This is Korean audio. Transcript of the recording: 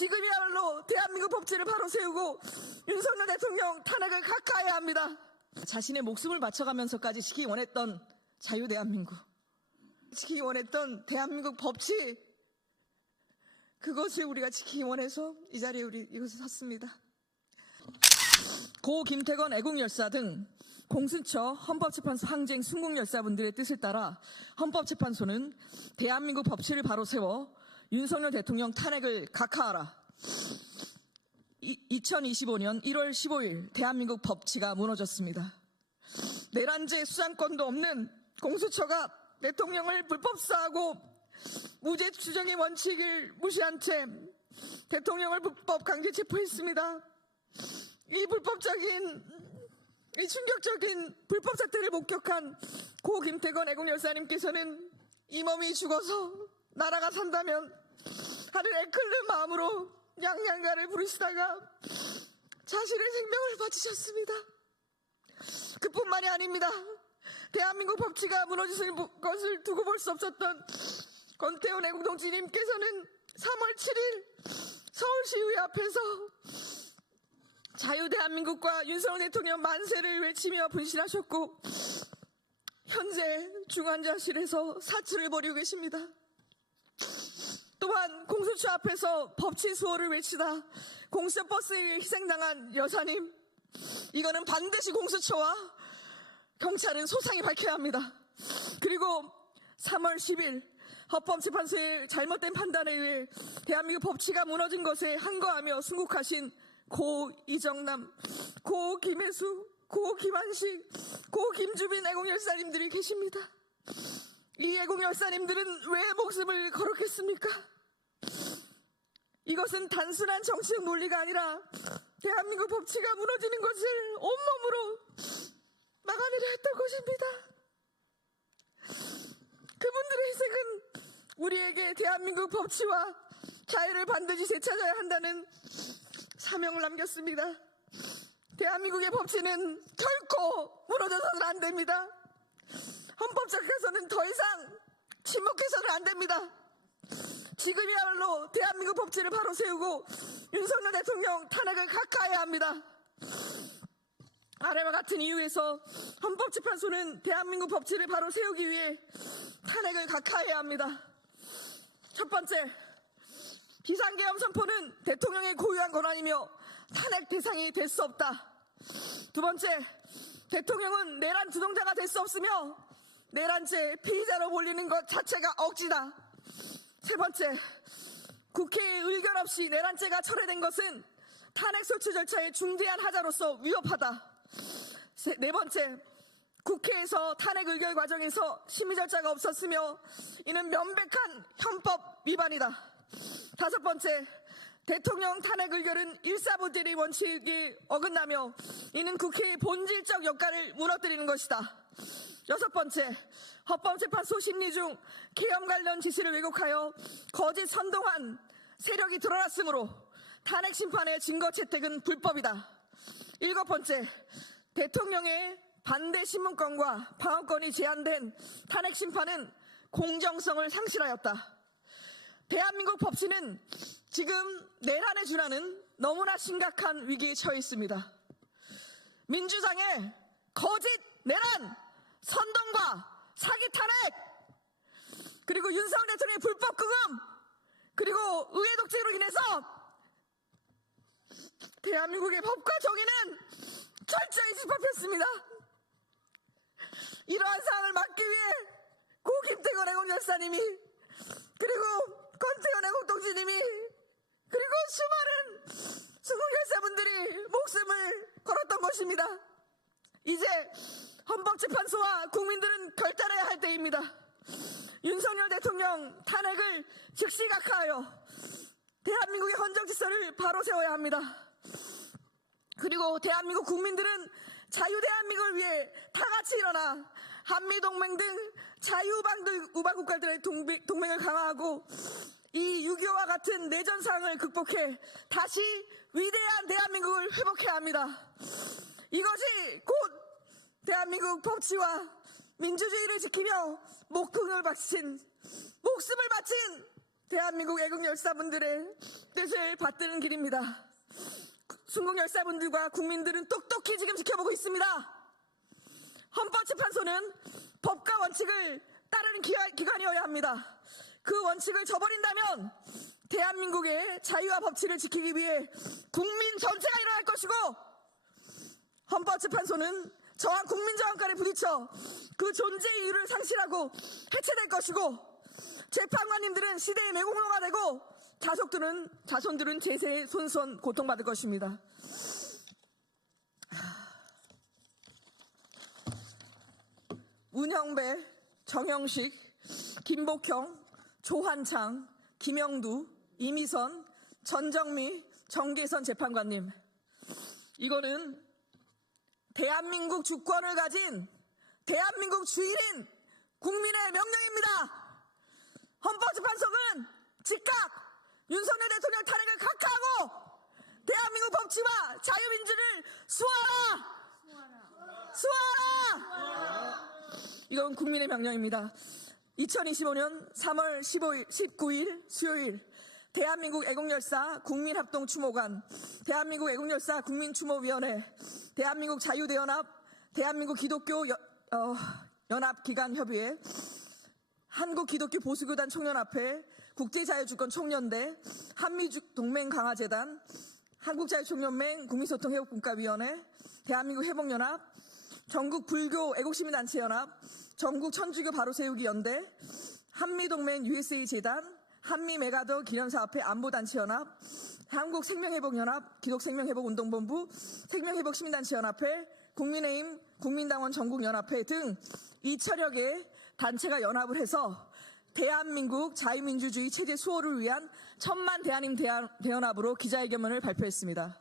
지금이야말로 대한민국 법치를 바로 세우고 윤석열 대통령 탄핵을 각하해야 합니다. 자신의 목숨을 바쳐가면서까지 지키기 원했던 자유대한민국, 지키기 원했던 대한민국 법치, 그것을 우리가 지키기 원해서 이 자리에 우리 이곳에 섰습니다. 고 김태건 애국열사 등 공수처, 헌법재판소 항쟁 순국열사분들의 뜻을 따라 헌법재판소는 대한민국 법치를 바로 세워 윤석열 대통령 탄핵을 각하하라. 2025년 1월 15일 대한민국 법치가 무너졌습니다. 내란죄 수사권도 없는 공수처가 대통령을 불법사하고 무죄 추정의 원칙을 무시한 채 대통령을 불법 강제 체포했습니다. 이 충격적인 불법 사태를 목격한 고 김태건 애국열사님께서는 이 몸이 죽어서 나라가 산다면 하늘 애끓는 마음으로 양양가를 부르시다가 자신의 생명을 바치셨습니다. 그뿐만이 아닙니다. 대한민국 법치가 무너질 것을 두고 볼 수 없었던 권태훈 애국동지님께서는 3월 7일 서울시의회 앞에서 자유대한민국과 윤석열 대통령 만세를 외치며 분신하셨고 현재 중환자실에서 사투를 벌이고 계십니다. 또한 공수처 앞에서 법치 수호를 외치다 공수처버스에 희생당한 여사님, 이거는 반드시 공수처와 경찰은 소상히 밝혀야 합니다. 그리고 3월 10일 헌법재판소의 잘못된 판단에 의해 대한민국 법치가 무너진 것에 항거하며 순국하신 고 이정남, 고 김혜수, 고 김한식, 고 김주빈 애국열사님들이 계십니다. 이 애국열사님들은 왜 목숨을 걸었겠습니까? 이것은 단순한 정치적 논리가 아니라 대한민국 법치가 무너지는 것을 온몸으로 막아내려 했던 것입니다. 그분들의 희생은 우리에게 대한민국 법치와 자유를 반드시 되찾아야 한다는 사명을 남겼습니다. 대한민국의 법치는 결코 무너져서는 안 됩니다. 헌법재판소는 더 이상 침묵해서는 안 됩니다. 지금이야말로 대한민국 법치를 바로 세우고 윤석열 대통령 탄핵을 각하해야 합니다. 아래와 같은 이유에서 헌법재판소는 대한민국 법치를 바로 세우기 위해 탄핵을 각하해야 합니다. 첫 번째, 비상계엄 선포는 대통령의 고유한 권한이며 탄핵 대상이 될 수 없다. 두 번째, 대통령은 내란 주동자가 될 수 없으며 내란죄 피의자로 몰리는 것 자체가 억지다. 세 번째, 국회의 의견 없이 내란죄가 철회된 것은 탄핵 소추 절차의 중대한 하자로서 위협하다. 네 번째, 국회에서 탄핵 의결 과정에서 심의 절차가 없었으며 이는 명백한 헌법 위반이다. 다섯 번째, 대통령 탄핵 의결은 일사부대리 원칙이 어긋나며 이는 국회의 본질적 역할을 무너뜨리는 것이다. 여섯 번째, 헌법재판소 심리 중 계엄 관련 지시를 왜곡하여 거짓 선동한 세력이 드러났으므로 탄핵 심판의 증거 채택은 불법이다. 일곱 번째, 대통령의 반대 신문권과 방어권이 제한된 탄핵 심판은 공정성을 상실하였다. 대한민국 법치는 지금 내란에 준하는 너무나 심각한 위기에 처해 있습니다. 민주당의 거짓 내란, 선동과 사기 탄핵, 그리고 윤석열 대통령의 불법 구금, 그리고 의회 독재로 인해서 대한민국의 법과 정의는 철저히 짓밟혔습니다. 이러한 상황을 막기 위해 고 김태건 애국열사님이, 그리고 권태현 애국동지님이, 그리고 수많은 순국열사분들이 목숨을 걸었던 것입니다. 이제 헌법재판소와 국민들은 결단해야 할 때입니다. 윤석열 대통령 탄핵을 즉시 각하하여 대한민국의 헌정질서를 바로 세워야 합니다. 그리고 대한민국 국민들은 자유대한민국을 위해 다같이 일어나 한미동맹 등 자유우방 국가들의 동맹을 강화하고 이 6.25와 같은 내전 상황을 극복해 다시 위대한 대한민국을 회복해야 합니다. 이것이 곧 대한민국 법치와 민주주의를 지키며 목숨을 바친 대한민국 애국 열사분들의 뜻을 받드는 길입니다. 순국 열사분들과 국민들은 똑똑히 지금 지켜보고 있습니다. 헌법재판소는 법과 원칙을 따르는 기관이어야 합니다. 그 원칙을 저버린다면 대한민국의 자유와 법치를 지키기 위해 국민 전체가 일어날 것이고, 헌법재판소는 저항 국민저항권에 부딪혀 그 존재의 이유를 상실하고 해체될 것이고, 재판관님들은 시대의 매국노가 되고 자손들은 제세에 손손 고통받을 것입니다. 문형배, 정영식, 김복형, 조한창, 김영두, 이미선, 전정미, 정계선 재판관님, 이거는 대한민국 주권을 가진 대한민국 주인인 국민의 명령입니다. 헌법재판소는 즉각 윤석열 대통령 탄핵을 각하하고 대한민국 법치와 자유민주를 수호하라! 이건 국민의 명령입니다. 2025년 3월 19일 수요일, 대한민국 애국열사 국민합동추모관, 대한민국 애국열사 국민추모위원회, 대한민국 자유대연합, 대한민국 기독교 연합기관협의회, 한국기독교보수교단 총연합회, 국제자유주권 총연대, 한미동맹강화재단, 한국자유총연맹 국민소통회복분과위원회, 대한민국 회복연합, 전국불교 애국시민단체연합, 전국천주교 바로세우기연대, 한미동맹 USA 재단, 한미메가더 기념사업회 안보단체연합, 한국생명회복연합, 기독생명회복운동본부, 생명회복시민단체연합회, 국민의힘 국민당원 전국연합회 등 2천여 개의 단체가 연합을 해서 대한민국 자유민주주의 체제 수호를 위한 천만 대한민국 대연합으로 기자회견문을 발표했습니다.